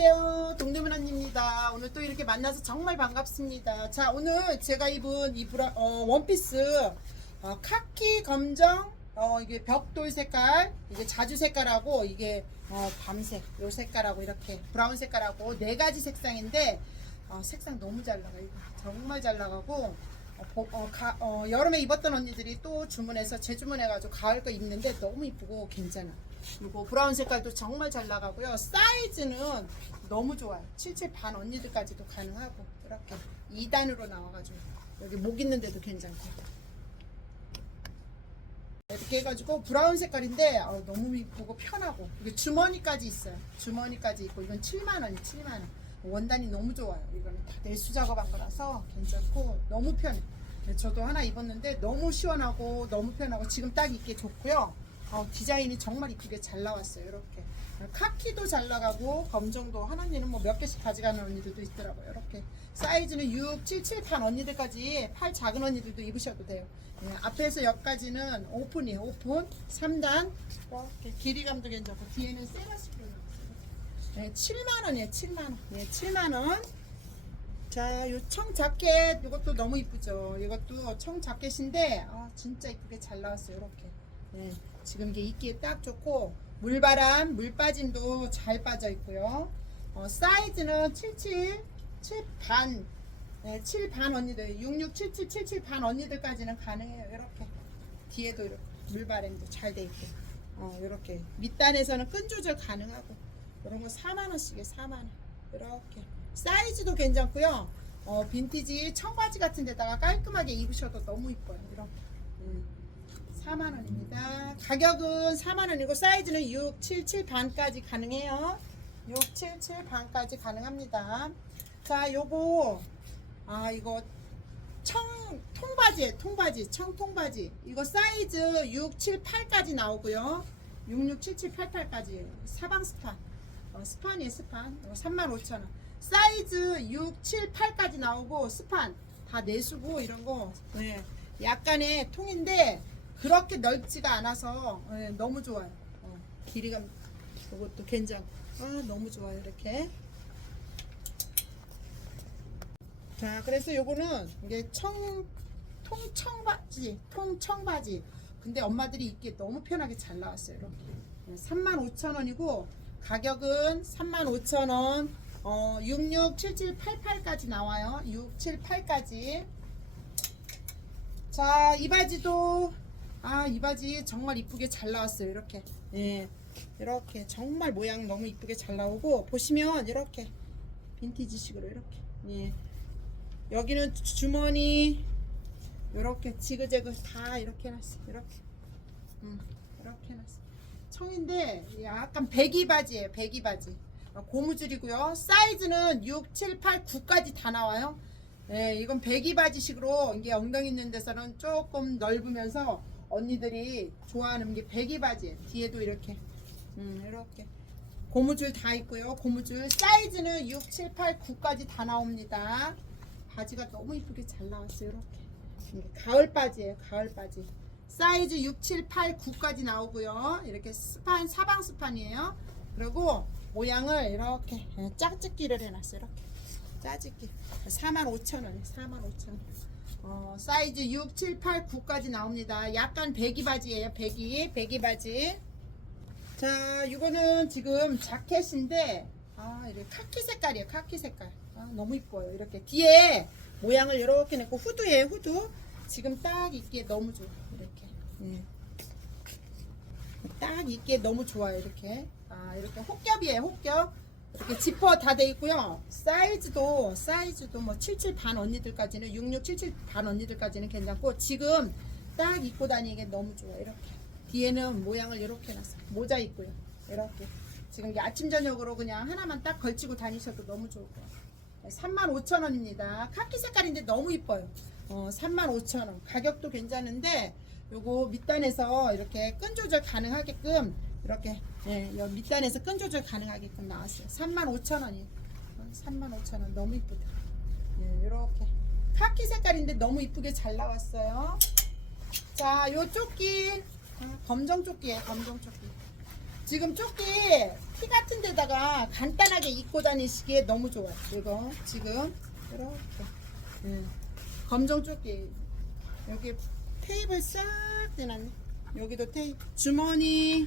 안녕하세요. 동대문 언니입니다. 오늘 또 이렇게 만나서 정말 반갑습니다. 자, 오늘 제가 입은 이 브라, 어, 원피스, 어, 카키 검정, 어, 이게 벽돌 색깔, 이게 자주 색깔하고, 이게, 어, 밤색, 요 색깔하고, 이렇게, 브라운 색깔하고, 네 가지 색상인데, 어, 색상 너무 잘 나가. 이거 정말 잘 나가고, 어, 보- 어, 가- 어, 여름에 입었던 언니들이 또 주문해서 재주문해가지고 가을 거 입는데 너무 이쁘고 괜찮아. 그리고 브라운 색깔도 정말 잘 나가고요. 사이즈는 너무 좋아요. 77 반 언니들까지도 가능하고 이렇게 2단으로 나와가지고 여기 목 있는데도 괜찮고 이렇게 해가지고 브라운 색깔인데 어, 너무 이쁘고 편하고 이게 주머니까지 있어요. 주머니까지 있고 이건 7만 원이 7만 원. 원단이 너무 좋아요. 이거는 다 내수 작업한 거라서 괜찮고 너무 편해. 네, 저도 하나 입었는데 너무 시원하고 너무 편하고 지금 딱 입기 좋고요. 어, 디자인이 정말 이쁘게 잘 나왔어요. 이렇게 카키도 잘 나가고 검정도 하나님은 뭐몇 개씩 가져가는 언니들도 있더라고요. 이렇게 사이즈는 6, 7, 7 판 언니들까지 팔 작은 언니들도 입으셔도 돼요. 네, 앞에서 옆까지는 오픈이에요. 오픈 3단 이렇게 길이감도 괜찮고 뒤에는 세라스프로. 네, 7만 원이에요. 7만 원. 네, 7만 원. 자, 요 청 자켓 이것도 너무 이쁘죠. 이것도 청 자켓인데 아, 진짜 이쁘게 잘 나왔어요. 이렇게. 네, 지금 이게 입기에 딱 좋고 물바람, 물 빠짐도 잘 빠져 있고요. 어, 사이즈는 77, 7반, 네, 7반 언니들, 66, 77, 77반 언니들까지는 가능해요. 이렇게 뒤에도 이렇게 물바람도 잘 돼 있고, 어, 이렇게 밑단에서는 끈 조절 가능하고 이런 거 4만 원씩에 4만 원. 이렇게 사이즈도 괜찮고요. 어, 빈티지 청바지 같은 데다가 깔끔하게 입으셔도 너무 이뻐요. 이렇게. 음. 4만 원입니다. 가격은 4만 원이고 사이즈는 6, 7, 7 반까지 가능해요. 6, 7, 7 반까지 가능합니다. 자, 요거 아 이거 청 통바지에 통바지 청 통바지 이거 사이즈 6, 7, 8까지 나오고요. 6, 6, 7, 7, 8, 8까지 사방 스판 어, 스판이에요 스판 어, 35,000원 사이즈 6, 7, 8까지 나오고 스판 다 내수고 이런 거 네. 약간의 통인데 그렇게 넓지가 않아서 예, 너무 좋아요. 어, 길이감 이것도 괜찮고. 아, 너무 좋아요 이렇게. 자 그래서 요거는 이게 청 통청바지 통청바지. 근데 엄마들이 입기에 너무 편하게 잘 나왔어요 이렇게. 35,000원이고 가격은 35,000원. 어, 667788까지 나와요. 678까지. 자, 이 바지도 아, 이 바지 정말 이쁘게 잘 나왔어요. 이렇게. 예. 이렇게 정말 모양 너무 이쁘게 잘 나오고 보시면 이렇게 빈티지식으로 이렇게. 예. 여기는 주- 주머니 이렇게 지그재그 다 이렇게 해놨어요. 이렇게. 음, 이렇게 해놨어요. 청인데 약간 배기 바지예요. 배기 바지. 어, 고무줄이고요. 사이즈는 6, 7, 8, 9까지 다 나와요. 네, 이건 배기 바지식으로 이게 엉덩이 있는 데서는 조금 넓으면서 언니들이 좋아하는 게 배기 바지. 뒤에도 이렇게, 음, 이렇게 고무줄 다 있고요. 고무줄 사이즈는 6, 7, 8, 9까지 다 나옵니다. 바지가 너무 이쁘게 잘 나왔어요. 이렇게 가을 바지예요. 가을 바지. 사이즈 6, 7, 8, 9까지 나오고요. 이렇게 스판 사방 스판이에요. 그리고 모양을 이렇게 짝짓기를 해놨어요. 이렇게. 짜집기 45,000원 45,000원 어, 사이즈 6, 7, 8, 9까지 나옵니다. 약간 배기 바지예요 배기 배기 바지. 자 이거는 지금 자켓인데 아 이렇게 카키 색깔이에요 카키 색깔. 아, 너무 이뻐요. 이렇게 뒤에 모양을 이렇게 냈고 후드예요 후드 지금 딱 입기에 너무 좋아요 이렇게. 예. 딱 입기에 너무 좋아요 이렇게. 아 이렇게 혹겹이에요 혹겹 이렇게 지퍼 다 돼 있고요. 사이즈도 사이즈도 뭐 77 반 언니들까지는 66 77 반 언니들까지는 괜찮고 지금 딱 입고 다니기에 너무 좋아. 이렇게. 뒤에는 모양을 이렇게 놨어 모자 있고요. 이렇게. 지금 이게 아침 저녁으로 그냥 하나만 딱 걸치고 다니셔도 너무 좋을 거예요. 35,000원입니다. 카키 색깔인데 너무 이뻐요. 어, 35,000원. 가격도 괜찮은데 요거 밑단에서 이렇게 끈 조절 가능하게끔 이렇게 예, 요 밑단에서 끈 조절 가능하게끔 나왔어요. 35,000원이에요. 35,000원 너무 이쁘다. 예, 이렇게 카키 색깔인데 너무 이쁘게 잘 나왔어요. 자, 요 조끼 아, 검정 조끼예요. 검정 조끼. 지금 조끼 티 같은 데다가 간단하게 입고 다니시기에 너무 좋아요. 이거 지금 이렇게 음, 검정 조끼 여기 테이블 싹 대놨네. 여기도 테이 주머니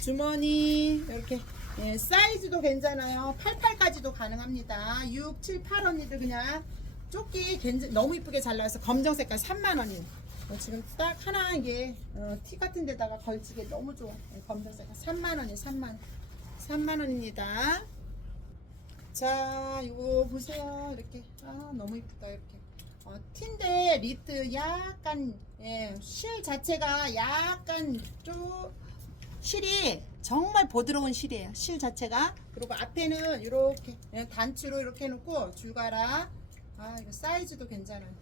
주머니 이렇게 예, 사이즈도 괜찮아요. 88까지도 가능합니다. 6, 7, 8 언니들 그냥 조끼 괜찮, 너무 이쁘게 잘 나와서 검정 색깔 3만 원이에요. 어, 지금 딱 하나 이게 어, 티 같은 데다가 걸치기 너무 좋아. 예, 검정 색깔 3만 원이에요. 3만 원. 3만 원입니다. 자, 이거 보세요. 이렇게 아 너무 이쁘다 이렇게. 어, 티인데 리트 약간 예, 실 자체가 약간 좀 실이 정말 부드러운 실이에요. 실 자체가. 그리고 앞에는 이렇게 단추로 이렇게 해놓고 줄가라. 아 이거 사이즈도 괜찮아요.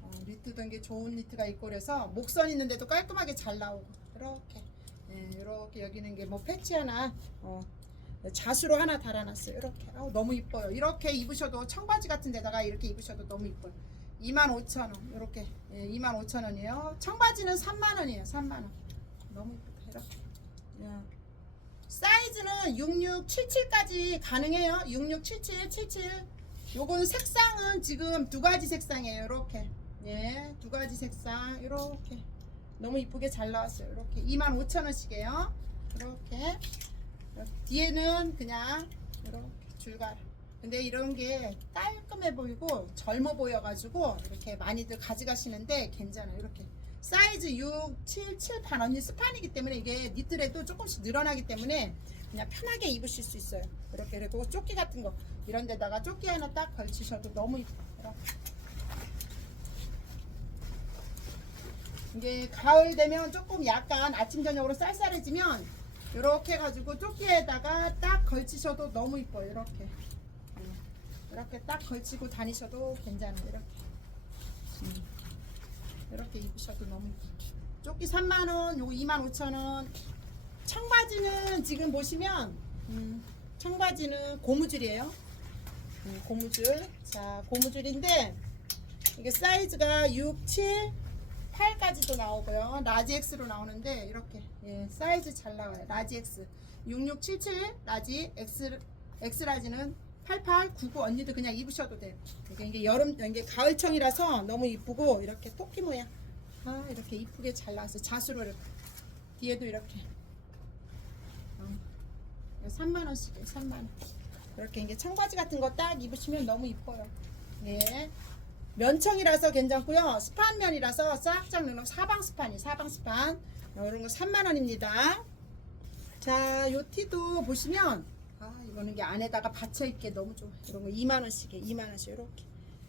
어, 니트 든게 좋은 니트가 있고 그래서 목선 있는데도 깔끔하게 잘 나오고 이렇게 예, 이렇게 여기는 게 뭐 패치 하나 어, 자수로 하나 달아놨어요. 이렇게 아우, 너무 이뻐요. 이렇게 입으셔도 청바지 같은 데다가 이렇게 입으셔도 너무 이뻐요. 25,000원 이렇게 예, 25,000원이에요. 청바지는 3만 원이에요. 3만 원 너무 이쁘다 이렇게 예. 사이즈는 6677까지 가능해요. 6677, 77. 요거는 색상은 지금 두 가지 색상이에요. 이렇게. 예, 두 가지 색상. 이렇게. 너무 이쁘게 잘 나왔어요. 이렇게 25,000원씩이에요. 이렇게. 뒤에는 그냥 이렇게 줄갈. 근데 이런 게 깔끔해 보이고 젊어 보여가지고 이렇게 많이들 가져가시는데 괜찮아요. 이렇게. 사이즈 6, 7, 7, 8 언니 스판이기 때문에 이게 니트래도 조금씩 늘어나기 때문에 그냥 편하게 입으실 수 있어요. 이렇게 그리고 조끼 같은 거 이런 데다가 조끼 하나 딱 걸치셔도 너무 이뻐요. 이게 가을 되면 조금 약간 아침 저녁으로 쌀쌀해지면 이렇게 해가지고 조끼에다가 딱 걸치셔도 너무 이뻐요. 이렇게 음, 이렇게 딱 걸치고 다니셔도 괜찮아요. 이렇게. 음. 이렇게 입으셔도 너무. 조끼 3만원, 요거 25,000원. 청바지는 지금 보시면, 음, 청바지는 고무줄이에요. 음, 고무줄. 자, 고무줄인데, 이게 사이즈가 6, 7, 8까지도 나오고요. 라지 X로 나오는데, 이렇게. 예, 사이즈 잘 나와요. 라지 X. 6677, 라지 X, X라지는 88, 99 언니들 그냥 입으셔도 돼요. 이게, 이게 여름, 이게 가을청이라서 너무 이쁘고 이렇게 토끼 모양. 아 이렇게 이쁘게 잘 나왔어. 자수로. 뒤에도 이렇게. 어. 3만 원씩이에요. 3만 원. 이렇게 이게 청바지 같은 거 딱 입으시면 너무 이뻐요. 예. 면청이라서 괜찮고요. 스판 면이라서 싹싹 넣어 사방 스판이 사방 스판. 이런 거 3만 원입니다. 자, 요 티도 보시면 아 이거는 게 안에다가 받쳐 입게 너무 좋아. 이런 거 2만 원씩에 2만 원씩 이렇게.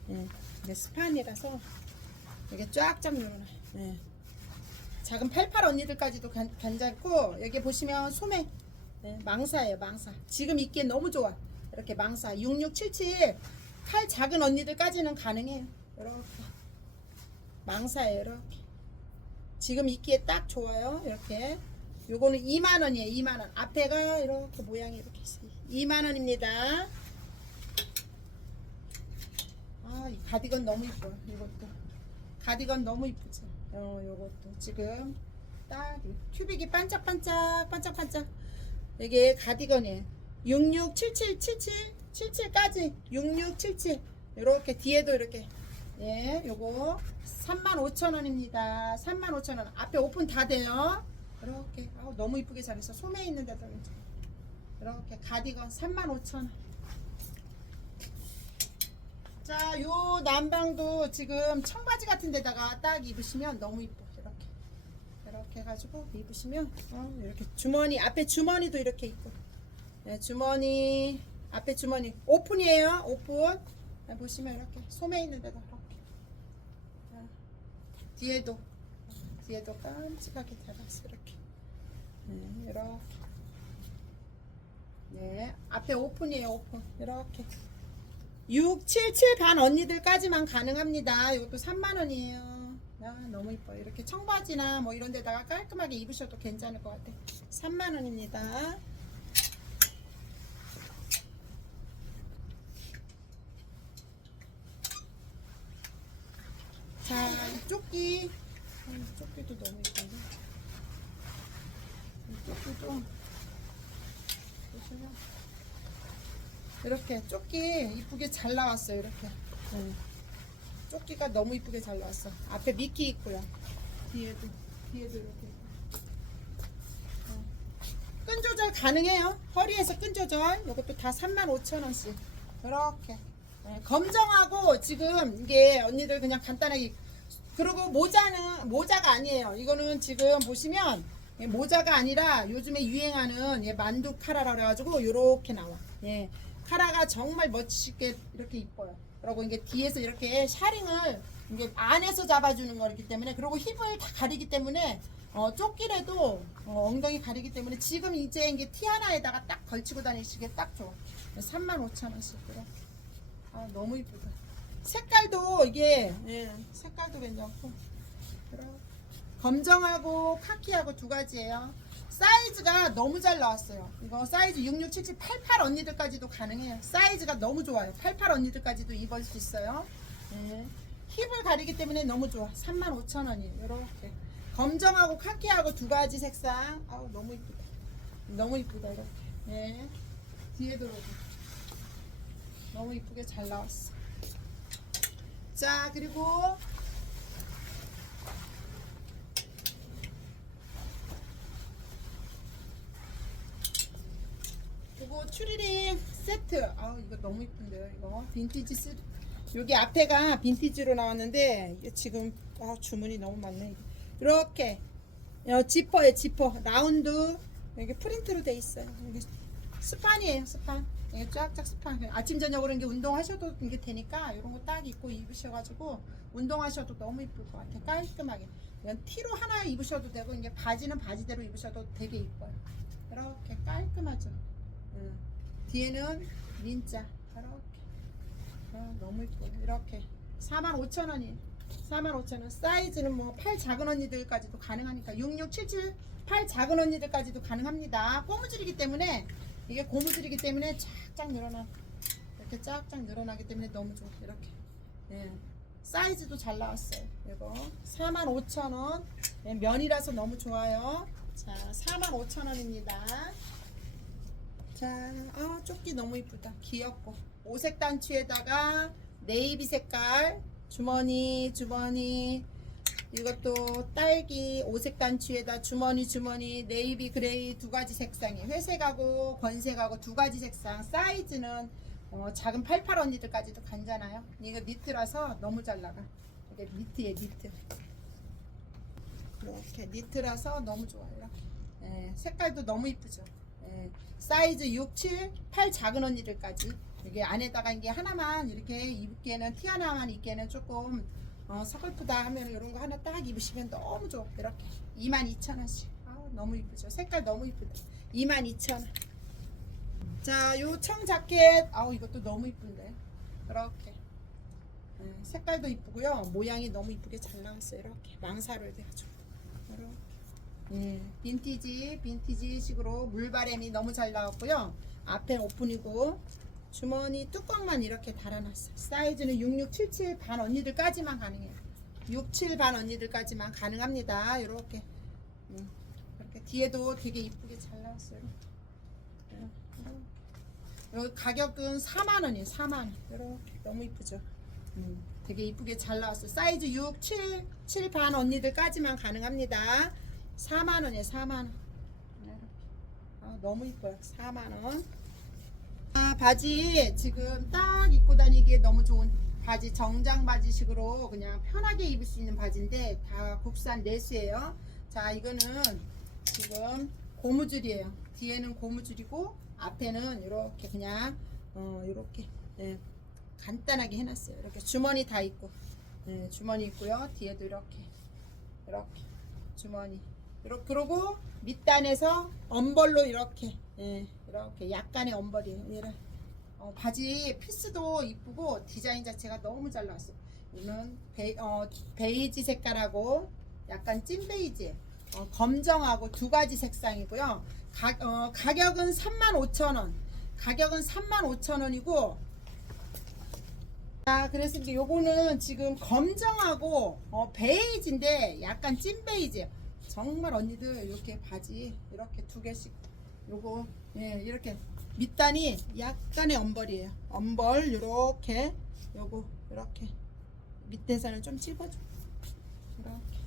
예. 이게 스판이라서 이게 쫙쫙 늘어나. 예. 작은 88 언니들까지도 괜- 괜찮고 여기 보시면 소매 예, 망사예요 망사. 지금 입기에 너무 좋아. 이렇게 망사 6677 팔 작은 언니들까지는 가능해요. 이렇게 망사예요 이렇게. 지금 입기에 딱 좋아요. 이렇게. 요거는 2만 원이에요. 2만 원. 앞에가 이렇게 모양이 이렇게 있어요. 2만 원입니다. 아, 이 가디건 너무 이뻐요. 이것도. 가디건 너무 이쁘죠. 어, 요것도 지금 딱이 큐빅이 반짝반짝 반짝반짝. 이게 가디건이에요. 667777 77까지 6677 이렇게 뒤에도 이렇게 예, 요거 35,000원입니다. 35,000원. 앞에 오픈 다 돼요. 이렇게 아우, 너무 이쁘게 잘했어. 소매 있는 데다 이렇게 가디건 35,000원. 자, 요 난방도 지금 청바지 같은 데다가 딱 입으시면 너무 이뻐. 이렇게. 이렇게 해가지고 입으시면 어, 이렇게 주머니 앞에 주머니도 이렇게 있고. 네, 주머니 앞에 주머니 오픈이에요. 오픈. 네, 보시면 이렇게 소매 있는 데다 이렇게. 자, 뒤에도 뒤에도 깜찍하게 달았어 이렇게. 네, 이렇게. 네, 앞에 오픈이에요. 오픈. 이렇게. 6, 7, 7 반 언니들까지만 가능합니다. 이것도 3만 원이에요. 아, 너무 이뻐요. 이렇게 청바지나 뭐 이런 데다가 깔끔하게 입으셔도 괜찮을 것 같아요. 3만 원입니다. 자, 이 조끼. 아, 이 조끼도 너무 이쁜데. 이 조끼도 이렇게 조끼 이쁘게 잘 나왔어요. 이렇게. 네. 조끼가 너무 이쁘게 잘 나왔어. 앞에 미끼 있고요. 뒤에도 뒤에도 이렇게. 어. 끈 조절 가능해요. 허리에서 끈 조절. 이것도 다 35,000원씩. 이렇게. 네, 검정하고 지금 이게 언니들 그냥 간단하게 그리고 모자는 모자가 아니에요. 이거는 지금 보시면 예, 모자가 아니라 요즘에 유행하는 예, 만두 카라라 그래가지고 이렇게 나와. 예, 카라가 정말 멋지게 이렇게 이뻐요. 그리고 이게 뒤에서 이렇게 샤링을 이게 안에서 잡아주는 거기 때문에 그리고 힙을 다 가리기 때문에 어, 조끼래도 어, 엉덩이 가리기 때문에 지금 이제 이게 티 하나에다가 딱 걸치고 다니시기에 딱 좋아. 35,000원씩 그래. 아 너무 이쁘다. 색깔도 이게 예, 색깔도 괜찮고. 검정하고 카키하고 두 가지예요. 사이즈가 너무 잘 나왔어요. 이거 사이즈 66, 77, 88 언니들까지도 가능해요. 사이즈가 너무 좋아요. 88 언니들까지도 입을 수 있어요. 예. 힙을 가리기 때문에 너무 좋아. 35,000원이에요. 이렇게 검정하고 카키하고 두 가지 색상. 아우 너무 이쁘다. 너무 이쁘다 이렇게. 예. 뒤에도 이렇게. 너무 이쁘게 잘 나왔어. 자, 그리고 이거 추리링 세트. 아, 이거 너무 이쁜데요, 이거. 빈티지 스 여기 앞에가 빈티지로 나왔는데 지금 아, 주문이 너무 많네. 이렇게 어, 지퍼에 지퍼 라운드 여기 프린트로 돼 있어요. 여기 스판이에요, 스판. 이게 쫙쫙 스판. 아침 저녁으로 운동하셔도 이게 되니까 이런 거 딱 입고 입으셔가지고 운동하셔도 너무 이쁠 것 같아. 깔끔하게. 이건 티로 하나 입으셔도 되고 이게 바지는 바지대로 입으셔도 되게 이뻐요. 이렇게 깔끔하죠. 응. 뒤에는 민자. 이렇게. 아, 너무 이뻐요. 이렇게. 45,000원이에요. 45,000원. 사이즈는 뭐 팔 작은 언니들까지도 가능하니까 6677 팔 작은 언니들까지도 가능합니다. 고무줄이기 때문에 이게 고무줄이기 때문에 쫙쫙 늘어나. 이렇게 쫙쫙 늘어나기 때문에 너무 좋아. 이렇게. 예. 사이즈도 잘 나왔어요. 이거 45,000원. 예, 면이라서 너무 좋아요. 자, 45,000원입니다. 자, 아, 조끼 너무 이쁘다. 귀엽고. 오색 단추에다가 네이비 색깔 주머니, 주머니. 이것도 딸기 오색 단추에다 주머니, 주머니, 네이비 그레이 두 가지 색상이 회색하고 건색하고 두 가지 색상. 사이즈는 어, 작은 88 언니들까지도 간잖아요. 이거 니트라서 너무 잘 나가. 이게 니트에 니트. 이렇게 니트라서 너무 좋아요. 예, 색깔도 너무 이쁘죠. 예, 사이즈 6, 7, 8 작은 언니들까지 이게 안에다가 이게 하나만 이렇게 입기에는 티 하나만 입기에는 조금 어, 서글프다 하면 이런 거 하나 딱 입으시면 너무 좋아. 이렇게 22,000원씩. 아, 너무 이쁘죠. 색깔 너무 이쁘다. 22,000원. 자, 요 청 자켓. 아우 이것도 너무 이쁜데. 이렇게. 예, 색깔도 이쁘고요. 모양이 너무 이쁘게 잘 나왔어요. 이렇게 망사를 돼가지고. 예, 빈티지, 빈티지 식으로 물바램이 너무 잘 나왔고요. 앞에 오픈이고 주머니 뚜껑만 이렇게 달아놨어요. 사이즈는 6677 반 언니들까지만 가능해요. 67 반 언니들까지만 가능합니다. 이렇게 음, 이렇게 뒤에도 되게 이쁘게 잘 나왔어요. 여기 가격은 4만 원이에요. 4만 원. 이렇게 너무 이쁘죠. 음, 되게 이쁘게 잘 나왔어요. 사이즈 6, 7, 7 반 언니들까지만 가능합니다. 4만 원이에요. 4만 원. 네. 아, 너무 이뻐요. 4만 원. 아, 바지 지금 딱 입고 다니기에 너무 좋은 바지 정장 바지식으로 그냥 편하게 입을 수 있는 바지인데 다 국산 레스예요. 자, 이거는 지금 고무줄이에요. 뒤에는 고무줄이고 앞에는 이렇게 그냥 어 이렇게 예, 간단하게 해놨어요. 이렇게 주머니 다 있고 예, 주머니 있고요. 뒤에도 이렇게 이렇게 주머니 이렇게 그러고 밑단에서 엄벌로 이렇게 예, 이렇게 약간의 엄벌이에요. 얘를 어, 바지 피스도 이쁘고 디자인 자체가 너무 잘 나왔어요. 이는 베, 어, 베이지 색깔하고 약간 찐 베이지, 어, 검정하고 두 가지 색상이고요. 가, 어, 가격은 35,000원. 가격은 35,000원이고 자, 그래서 이제 요거는 지금 검정하고 어, 베이지인데 약간 찐 베이지. 정말 언니들 이렇게 바지 이렇게 두 개씩 요거 예, 이렇게 밑단이 약간의 엄벌이에요. 엄벌 요렇게 요거 요렇게 밑에서는 좀 찝어줘. 이렇게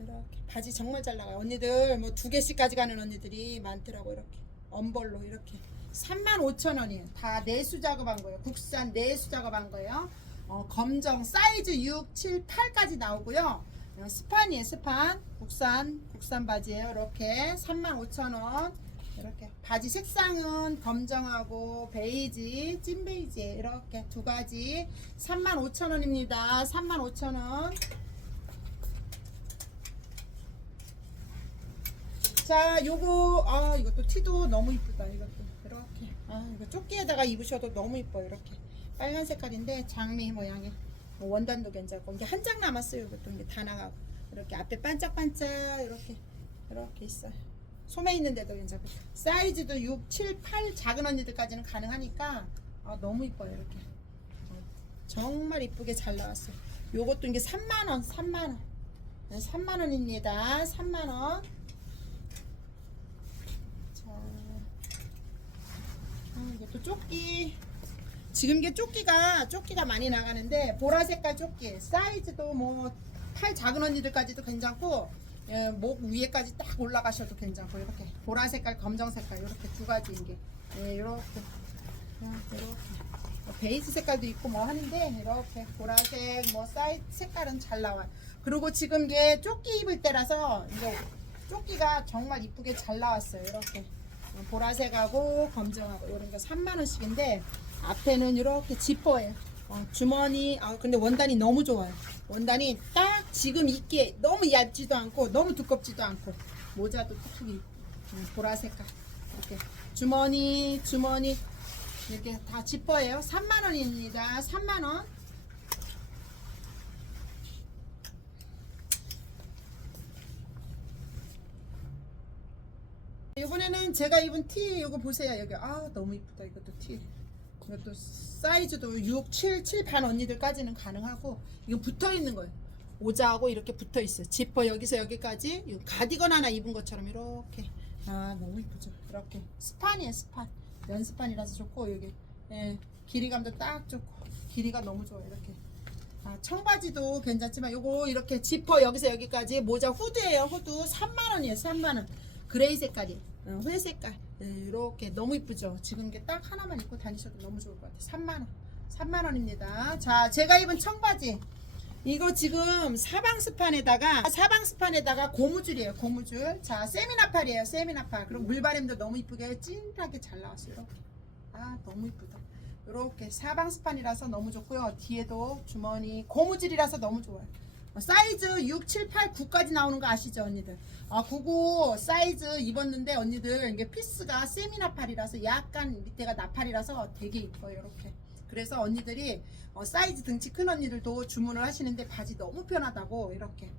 이렇게 바지 정말 잘 나가요. 언니들 뭐 두 개씩 가져가는 언니들이 많더라고 이렇게 엄벌로 이렇게 35,000원이에요. 다 내수 작업한 거예요. 국산 내수 작업한 거예요. 어, 검정 사이즈 6, 7, 8까지 나오고요. 어, 스판이에요. 스판 국산 국산 바지예요. 이렇게 35,000원. 이렇게 바지 색상은 검정하고 베이지, 찐 베이지 이렇게 두 가지 35,000원입니다. 35,000원. 자, 요거 아 이것도 티도 너무 이쁘다. 이것도 이렇게 아 이거 조끼에다가 입으셔도 너무 이뻐요. 이렇게 빨간 색깔인데 장미 모양의 뭐 원단도 괜찮고 이게 한 장 남았어요. 이것도 이게 다 나가고 이렇게 앞에 반짝반짝 이렇게 이렇게 있어요. 소매 있는데도 괜찮고 사이즈도 6, 7, 8 작은 언니들까지는 가능하니까 아 너무 이뻐요. 이렇게 어, 정말 이쁘게 잘 나왔어요. 요것도 이게 3만 원, 3만 원. 3만 원입니다. 3만 원. 자, 아, 이것도 조끼. 지금 이게 조끼가 조끼가 많이 나가는데 보라 색깔 조끼. 사이즈도 뭐 팔 작은 언니들까지도 괜찮고 예, 목 위에까지 딱 올라가셔도 괜찮고 이렇게 보라 색깔, 검정 색깔 이렇게 두 가지인 게 예, 이렇게 아, 이렇게 뭐 베이지 색깔도 있고 뭐 하는데 이렇게 보라색 뭐 사이즈 색깔은 잘 나와요. 그리고 지금 이게 조끼 입을 때라서 이제 조끼가 정말 이쁘게 잘 나왔어요. 이렇게 보라색하고 검정하고 이런 거 3만 원씩인데 앞에는 이렇게 지퍼예요. 어, 주머니 아 근데 원단이 너무 좋아요. 원단이 딱 지금 입기에 너무 얇지도 않고 너무 두껍지도 않고 모자도 툭툭이 음, 보라색깔 이렇게 주머니 주머니 이렇게 다 지퍼예요. 3만 원입니다. 3만 원. 이번에는 제가 입은 티 이거 보세요 여기 아 너무 이쁘다 이것도 티 이것도 사이즈도 6, 7, 7 반 언니들까지는 가능하고 이거 붙어 있는 거예요. 모자하고 이렇게 붙어 있어요. 지퍼 여기서 여기까지 가디건 하나 입은 것처럼 이렇게. 아 너무 이쁘죠? 이렇게. 스판이에요 스판. 면스판이라서 좋고 여기 예, 길이감도 딱 좋고. 길이가 너무 좋아요 이렇게. 아, 청바지도 괜찮지만 요거 이렇게 지퍼 여기서 여기까지 모자 후드예요 후드. 3만원이에요 3만원. 그레이 색깔이 어, 회 색깔. 이렇게 너무 이쁘죠? 지금 이게 딱 하나만 입고 다니셔도 너무 좋을 것 같아요. 3만원. 3만원입니다. 자 제가 입은 청바지. 이거 지금 사방스판에다가 사방스판에다가 고무줄이에요 고무줄. 자 세미나팔이에요 세미나팔. 그리고 물바램도 너무 이쁘게 찐하게 잘 나왔어요. 이렇게. 아 너무 이쁘다. 이렇게 사방스판이라서 너무 좋고요. 뒤에도 주머니 고무줄이라서 너무 좋아요. 어, 사이즈 6, 7, 8, 9까지 나오는 거 아시죠 언니들? 아 그거 사이즈 입었는데 언니들 이게 피스가 세미 나팔이라서 약간 밑에가 나팔이라서 되게 이뻐요 이렇게. 그래서 언니들이 어, 사이즈 등치 큰 언니들도 주문을 하시는데 바지 너무 편하다고 이렇게.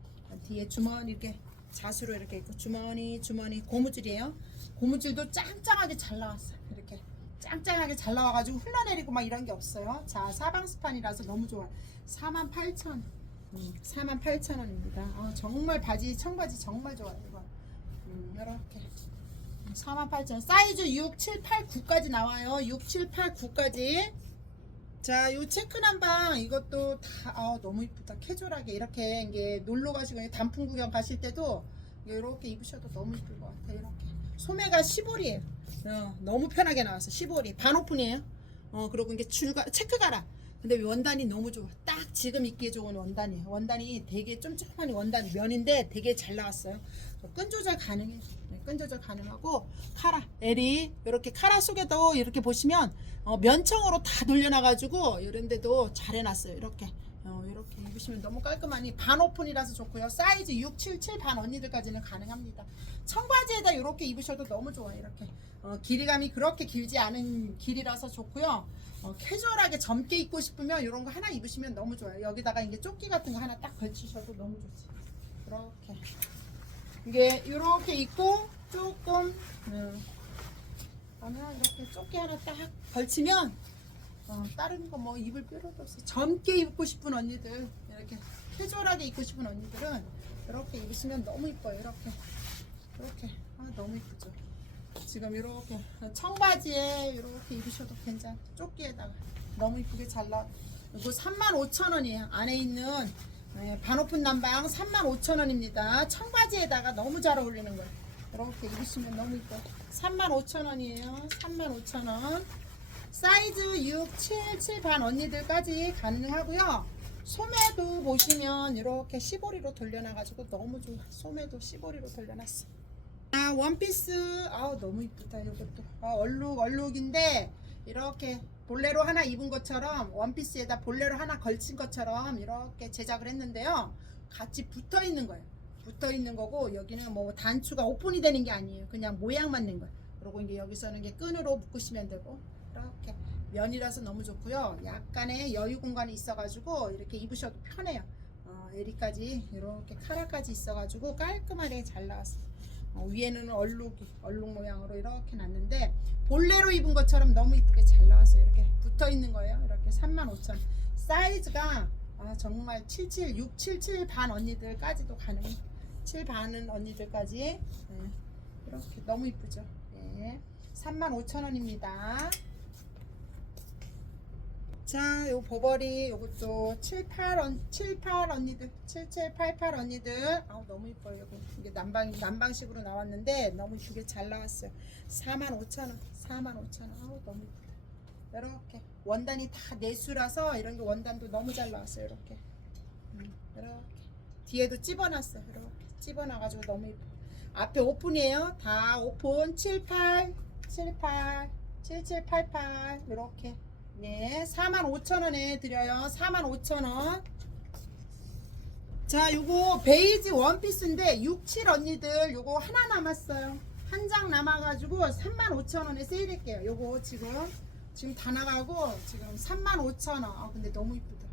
뒤에 주머니 이렇게 자수로 이렇게 있고 주머니 주머니 고무줄이에요. 고무줄도 짱짱하게 잘 나왔어요 이렇게. 짱짱하게 잘 나와가지고 흘러내리고 막 이런 게 없어요. 자 사방 스판이라서 너무 좋아요. 48,000 음, 48,000원입니다 아, 정말 바지 청바지 정말 좋아요 이거 음, 이렇게 48,000원 사이즈 6, 7, 8, 9까지 나와요 6, 7, 8, 9까지 자, 요 체크 남방 이것도 다 아, 너무 이쁘다. 캐주얼하게 이렇게 이게 놀러 가시고 단풍 구경 가실 때도 이렇게 입으셔도 너무 이쁠 것 같아요. 이렇게 소매가 15리에요. 어, 너무 편하게 나왔어. 15리 반 오픈이에요. 어, 그리고 이게 줄가 체크 가라. 근데 원단이 너무 좋아. 딱 지금 입기에 좋은 원단이에요. 원단이 되게 쫌쫌한 원단 면인데 되게 잘 나왔어요. 어, 끈 조절 가능해요. 네, 끈 조절 가능하고 카라 L이 이렇게 카라 속에도 이렇게 보시면 어, 면청으로 다 돌려놔가지고 이런데도 잘 해놨어요. 이렇게 어, 이렇게 입으시면 너무 깔끔하니 반 오픈이라서 좋고요. 사이즈 6, 7, 7 반 언니들까지는 가능합니다. 청바지에다 이렇게 입으셔도 너무 좋아요. 이렇게 어, 길이감이 그렇게 길지 않은 길이라서 좋고요. 어, 캐주얼하게 젊게 입고 싶으면 이런 거 하나 입으시면 너무 좋아요. 여기다가 이게 조끼 같은 거 하나 딱 걸치셔도 너무 좋지. 이렇게 이게 이렇게 입고 조금 음, 그러면 이렇게 조끼 하나 딱 걸치면 어, 다른 거 뭐 입을 필요도 없어. 젊게 입고 싶은 언니들 이렇게 캐주얼하게 입고 싶은 언니들은 이렇게 입으시면 너무 이뻐요. 이렇게 이렇게 아 너무 이쁘죠. 지금 이렇게 청바지에 이렇게 입으셔도 괜찮아. 조끼에다가 너무 이쁘게 잘 나와. 이거 35,000원이에요. 안에 있는 예, 반오픈 남방 35,000원입니다. 청바지에다가 너무 잘 어울리는 거예요. 이렇게 입으시면 너무 이뻐. 35,000원이에요. 35,000원. 사이즈 6, 7, 7 반 언니들까지 가능하고요. 소매도 보시면 이렇게 시보리로 돌려놔가지고 너무 좋아. 소매도 시보리로 돌려놨어. 아 원피스 아우 너무 이쁘다 이것도 아, 얼룩 얼룩인데 이렇게 볼레로 하나 입은 것처럼 원피스에다 볼레로 하나 걸친 것처럼 이렇게 제작을 했는데요 같이 붙어 있는 거예요 붙어 있는 거고 여기는 뭐 단추가 오픈이 되는 게 아니에요 그냥 모양만 낸 거예요 그리고 이제 여기서는 이게 끈으로 묶으시면 되고 이렇게 면이라서 너무 좋고요 약간의 여유 공간이 있어가지고 이렇게 입으셔도 편해요 어, 에리까지 이렇게 카라까지 있어가지고 깔끔하게 잘 나왔어요 어, 위에는 얼룩 얼룩 모양으로 이렇게 놨는데 볼레로 입은 것처럼 너무 이쁘게 잘 나왔어요. 이렇게 붙어 있는 거예요. 이렇게 35,000. 사이즈가 아, 정말 77, 6, 77 반 언니들까지도 가능해요. 7 반은 언니들까지 네. 이렇게 너무 이쁘죠. 네. 35,000원입니다. 자, 요 버버리 요것도 78 언, 78 언니들, 7788 언니들. 아우 너무 이뻐요. 요거. 이게 남방 남방식으로 나왔는데 너무 이게 잘 나왔어요. 45,000원. 45,000원. 아우 너무 이쁘다. 이렇게 원단이 다 내수라서 이런 게 원단도 너무 잘 나왔어요. 이렇게. 음, 이렇게. 뒤에도 찝어놨어요. 이렇게 찝어놔 가지고 너무 이뻐. 앞에 오픈이에요. 다 오픈 78, 78, 7788 이렇게. 네, 45,000원에 드려요. 45,000원. 자, 요거 베이지 원피스인데 6, 7 언니들 요거 하나 남았어요. 한 장 남아가지고 35,000원에 세일할게요. 요거 지금 지금 다 나가고 지금 35,000원. 아, 근데 너무 이쁘다.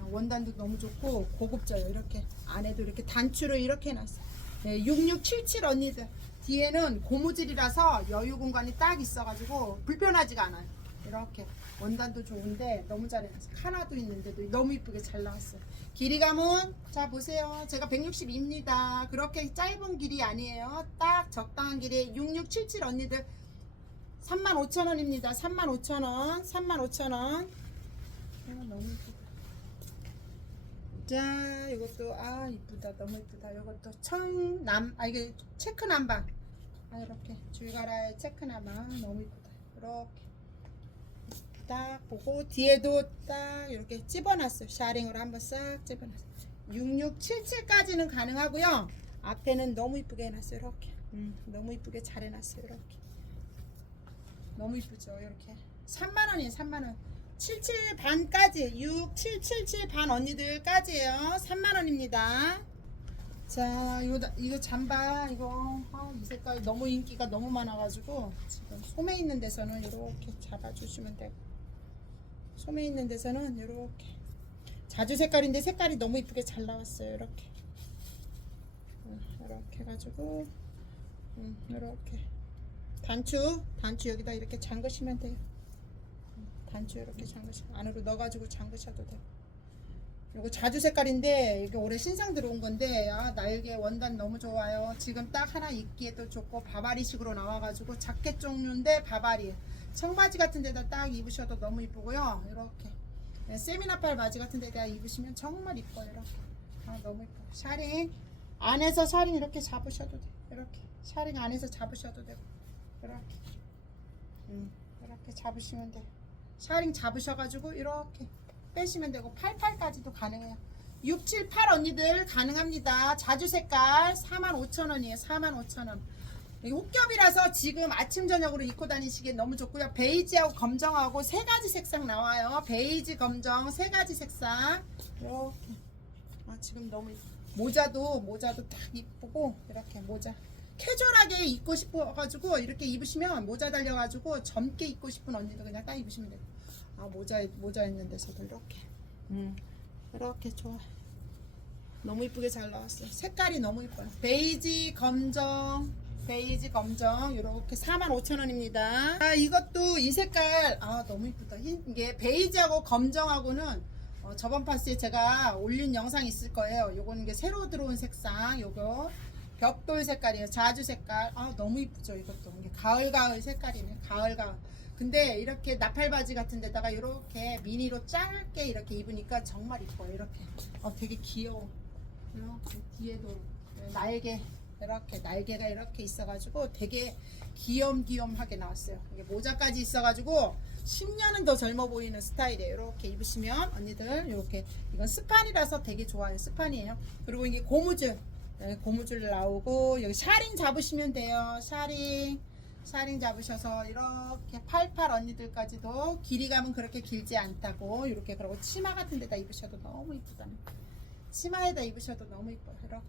아, 원단도 너무 좋고 고급져요. 이렇게 안에도 이렇게 단추로 이렇게 해놨어요. 네, 6677 언니들. 뒤에는 고무줄이라서 여유 공간이 딱 있어가지고 불편하지가 않아요. 이렇게 원단도 좋은데 너무 잘해놨어요. 카나도 있는데도 너무 이쁘게 잘 나왔어요. 길이감은 자 보세요. 제가 162입니다. 그렇게 짧은 길이 아니에요. 딱 적당한 길이 6677 언니들 35,000원입니다. 35,000원. 35,000원. 아, 너무 이쁘다. 자, 이것도 아 이쁘다. 너무 이쁘다. 이것도 청남 아 이게 체크 남방. 아 이렇게 줄가라의 체크 남방 너무 이쁘다. 이렇게 딱 보고 뒤에도 딱 이렇게 찝어놨어요. 샤링으로 한번 싹 찝어놨어요. 6677까지는 가능하고요. 앞에는 너무 이쁘게 해놨어요. 이렇게. 음, 너무 이쁘게 잘 해놨어요. 이렇게. 너무 이쁘죠. 이렇게. 3만원이에요. 3만원. 77 반까지 6, 7, 7, 7 반 언니들까지예요. 3만 원입니다. 자, 이거, 이거 잠바, 이거, 아, 이 색깔 너무 인기가 너무 많아가지고, 지금 소매 있는 데서는 이렇게 잡아주시면 되고, 소매 있는 데서는 이렇게. 자주 색깔인데 색깔이 너무 이쁘게 잘 나왔어요. 이렇게. 음, 이렇게 해가지고, 음, 이렇게. 단추, 단추 여기다 이렇게 잠그시면 돼요. 음, 단추 이렇게 잠그시면, 안으로 넣어가지고 잠그셔도 돼요. 이거 자주 색깔인데 이게 올해 신상 들어온 건데 아 날개 원단 너무 좋아요. 지금 딱 하나 입기에도 좋고 바바리식으로 나와가지고 자켓 종류인데 바바리 청바지 같은 데다 딱 입으셔도 너무 이쁘고요. 이렇게 네, 세미나팔 바지 같은 데다 입으시면 정말 이뻐요. 이렇게 아 너무 이뻐. 샤링 안에서 샤링 이렇게 잡으셔도 돼. 이렇게 샤링 안에서 잡으셔도 되고 이렇게 음, 이렇게 잡으시면 돼. 샤링 잡으셔가지고 이렇게 빼시면 되고 88까지도 가능해요. 6, 7, 8 언니들 가능합니다. 자주 색깔 45,000원이에요. 45,000원. 이 혹겹이라서 지금 아침 저녁으로 입고 다니시기에 너무 좋고요. 베이지하고 검정하고 세 가지 색상 나와요. 베이지, 검정 세 가지 색상. 이렇게. 아 지금 너무. 모자도 모자도 딱 이쁘고 이렇게 모자. 캐주얼하게 입고 싶어가지고 이렇게 입으시면 모자 달려가지고 젊게 입고 싶은 언니도 그냥 딱 입으시면 돼요. 아 모자 모자 있는 데서도 이렇게 음 이렇게 좋아 너무 이쁘게 잘 나왔어요 색깔이 너무 이뻐요 베이지 검정 베이지 검정 이렇게 45,000원입니다 아 이것도 이 색깔 아 너무 이쁘다 흰- 이게 베이지하고 검정하고는 어, 저번 파스에 제가 올린 영상 있을 거예요 요거는 이게 새로 들어온 색상 요거 벽돌 색깔이에요. 자주 색깔. 아 너무 이쁘죠 이것도. 이게 가을 가을 색깔이네. 가을 가을. 근데 이렇게 나팔 바지 같은 데다가 이렇게 미니로 짧게 이렇게 입으니까 정말 이뻐요. 이렇게. 어 되게 귀여워. 이렇게 뒤에도 날개 이렇게 날개가 이렇게 있어가지고 되게 귀염귀염하게 나왔어요. 이게 모자까지 있어가지고 10년은 더 젊어 보이는 스타일이에요. 이렇게 입으시면 언니들 이렇게 이건 스판이라서 되게 좋아요. 스판이에요. 그리고 이게 고무줄 네, 고무줄 나오고 여기 샤링 잡으시면 돼요. 샤링 샤링 잡으셔서 이렇게 팔팔 언니들까지도 길이감은 그렇게 길지 않다고 이렇게 그리고 치마 같은 데다 입으셔도 너무 이쁘잖아요. 치마에다 입으셔도 너무 이뻐요. 이렇게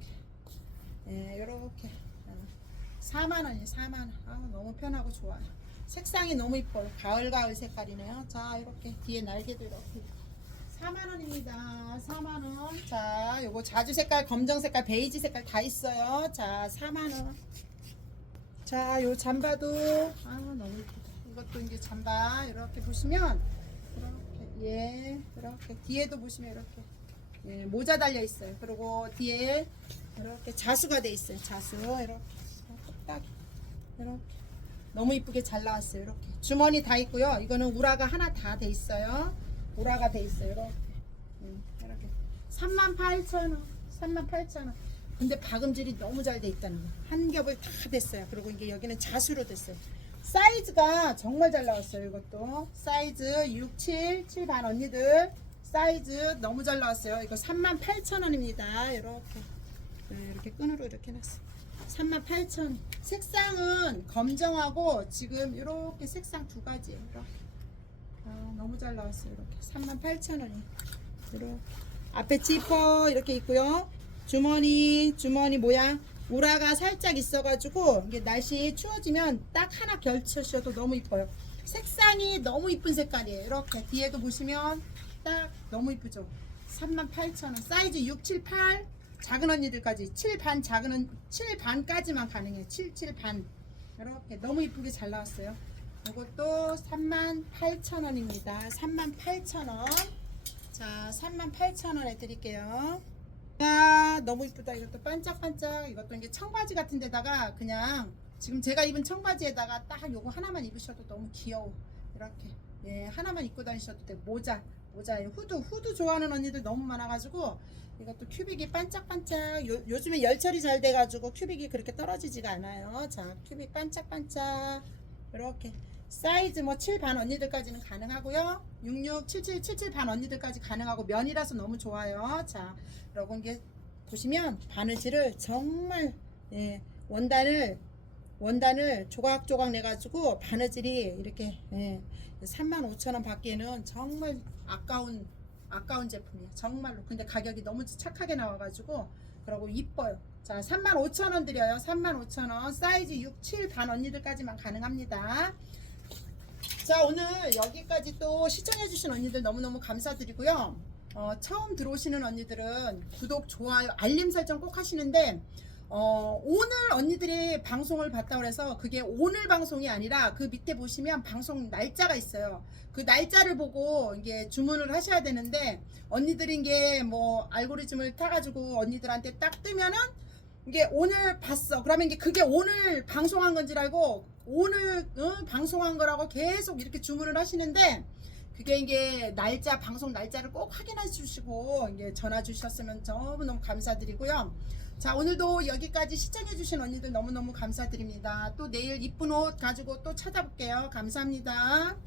네, 이렇게 4만 원이 4만 원. 아, 너무 편하고 좋아요. 색상이 너무 이뻐요. 가을 가을 색깔이네요. 자, 이렇게 뒤에 날개도 이렇게 4만 원입니다. 4만 원. 자, 요거 자주 색깔, 검정 색깔, 베이지 색깔 다 있어요. 자, 4만 원. 자, 요 잠바도 아, 너무 이쁘다. 이것도 이제 잠바 이렇게 보시면 이렇게 예, 이렇게 뒤에도 보시면 이렇게 예, 모자 달려 있어요. 그리고 뒤에 이렇게 자수가 돼 있어요. 자수 이렇게 딱 이렇게 너무 이쁘게 잘 나왔어요. 이렇게 주머니 다 있고요. 이거는 우라가 하나 다 돼 있어요. 우라가 돼 있어요. 이렇게 음, 이렇게 38,000원, 38,000원. 근데 박음질이 너무 잘 돼 있다는 거. 한 겹을 다 됐어요. 그리고 이게 여기는 자수로 됐어요. 사이즈가 정말 잘 나왔어요. 이것도 사이즈 6, 7, 7 반 언니들 사이즈 너무 잘 나왔어요. 이거 38,000원입니다. 이렇게 네, 이렇게 끈으로 이렇게 놨어요. 38,000원. 색상은 검정하고 지금 이렇게 색상 두. 이렇게. 아, 너무 잘 나왔어요. 이렇게 38,000원이. 이렇게 앞에 지퍼 이렇게 있고요. 주머니 주머니 모양 우라가 살짝 있어가지고 이게 날씨 추워지면 딱 하나 걸쳐셔도 너무 이뻐요. 색상이 너무 이쁜 색깔이에요. 이렇게 뒤에도 보시면 딱 너무 이쁘죠. 38,000원 사이즈 6, 7, 8 작은 언니들까지 7반 작은 언, 7 반까지만 가능해요. 7, 7 반. 이렇게 너무 이쁘게 잘 나왔어요. 이것도 38,000원입니다. 38,000원. 자, 38,000원에 드릴게요. 야, 너무 이쁘다. 이것도 반짝반짝. 이것도 이게 청바지 같은 데다가 그냥 지금 제가 입은 청바지에다가 딱 요거 하나만 입으셔도 너무 귀여워. 이렇게. 예, 하나만 입고 다니셔도 돼. 모자. 모자에 후드. 후드 좋아하는 언니들 너무 많아가지고 이것도 큐빅이 반짝반짝. 요, 요즘에 열처리 잘 돼가지고 큐빅이 그렇게 떨어지지가 않아요. 자, 큐빅 반짝반짝. 이렇게. 사이즈 뭐 7 반 언니들까지는 가능하고요. 66, 77, 77 반 언니들까지 가능하고 면이라서 너무 좋아요. 자, 여러분 이게 보시면 바느질을 정말 예, 원단을 원단을 조각조각 내가지고 바느질이 이렇게 예, 35,000원 받기에는 정말 아까운 아까운 제품이에요. 정말로. 근데 가격이 너무 착하게 나와가지고 그러고 이뻐요. 자, 35,000원 드려요. 35,000원. 사이즈 6, 7 반 언니들까지만 가능합니다. 자 오늘 여기까지 또 시청해주신 언니들 너무너무 감사드리고요. 어, 처음 들어오시는 언니들은 구독, 좋아요, 알림 설정 꼭 하시는데 어, 오늘 언니들이 방송을 봤다 그래서 그게 오늘 방송이 아니라 그 밑에 보시면 방송 날짜가 있어요. 그 날짜를 보고 이게 주문을 하셔야 되는데 언니들이 이게 뭐 알고리즘을 타가지고 언니들한테 딱 뜨면은 이게 오늘 봤어. 그러면 이게 그게 오늘 방송한 건줄 알고 오늘 어, 방송한 거라고 계속 이렇게 주문을 하시는데 그게 이게 날짜 방송 날짜를 꼭 확인해 주시고 이게 전화 주셨으면 너무 너무 감사드리고요. 자 오늘도 여기까지 시청해 주신 언니들 너무너무 감사드립니다. 또 내일 이쁜 옷 가지고 또 찾아볼게요. 감사합니다.